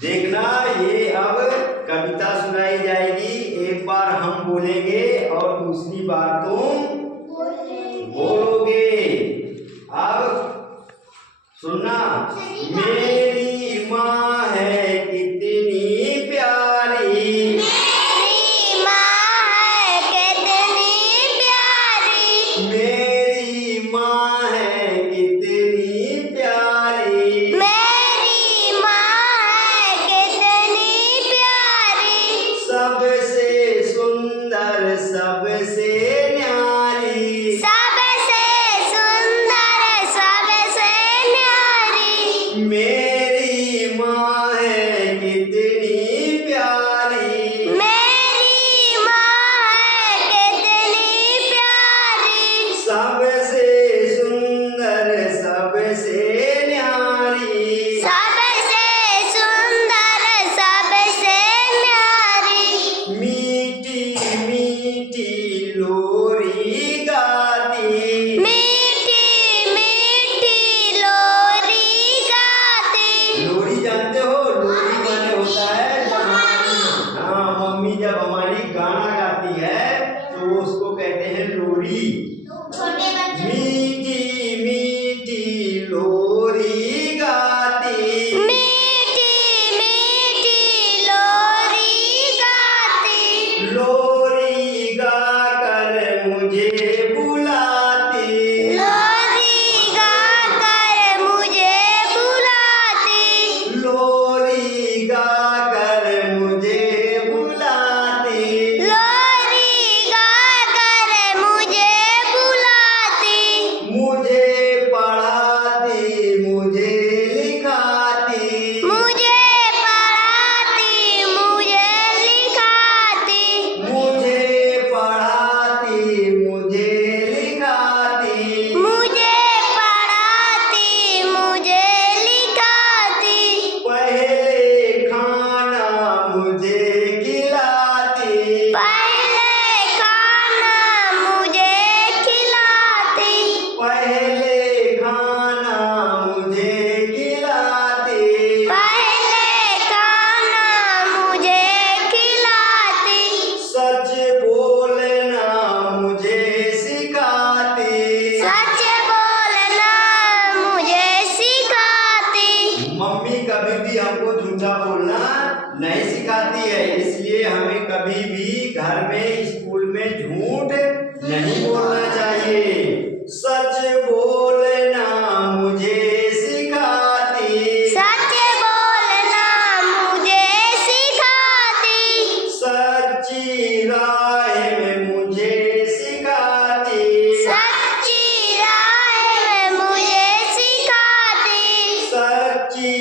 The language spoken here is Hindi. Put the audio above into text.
देखना, ये अब कविता सुनाई जाएगी। एक बार हम बोलेंगे और दूसरी बार तुम बोलोगे। अब सुनना। मेरी माँ है कितनी प्यारी, मेरी माँ है कितनी प्यारी, मेरी माँ है कितनी प्यारी, मेरी माँ है कितनी प्यारी, सबसे सुंदर सबसे न्यारी, सबसे सुंदर सबसे न्यारी, मेरी माँ है कितनी प्यारी, मेरी माँ है कितनी प्यारी, सबसे सुंदर सबसे न्यारी, सबसे सुंदर सबसे न्यारी, मीठी मीठी लोरी गाती, मीठी मीठी लोरी गाती, लोरी जानते हो? लोरी माने होता है जब मम्मी जब हमारी गाना गाती है तो वो उसको कहते हैं लोरी। छोटे बच्चे मीठी मीठी लोरी गाती, मीठी मीठी लोरी गाती, लोरी गाकर मुझे बुलाती, लोरी गाकर मुझे बुलाती, लोरी गाकर मुझे बुलाती, लोरी गाकर मुझे बुलाती, मुझे पढ़ाती मुझे लिखाती, मुझे पढ़ाती मुझे लिखाती, मुझे पढ़ाती मुझे लिखाती, मुझे पढ़ाती मुझे लिखाती, पहले खाना मुझे खिलाती, पहले खाना मुझे खिलाती, पहले खाना मुझे खिलाती, पहले खाना मुझे खिलाती, सच बोलना मुझे सिखाती, सच बोलना मुझे सिखाती, मम्मी कभी भी हमको झूठा बोलना नहीं सिखाती है, इसलिए हमें कभी भी घर में स्कूल में झूठ नहीं बोलना चाहिए। सच बोलना मुझे सिखाती, सच बोलना मुझे सिखाती, सच्ची राह में मुझे सिखाती, सच्ची राह में मुझे सिखाती, सच्ची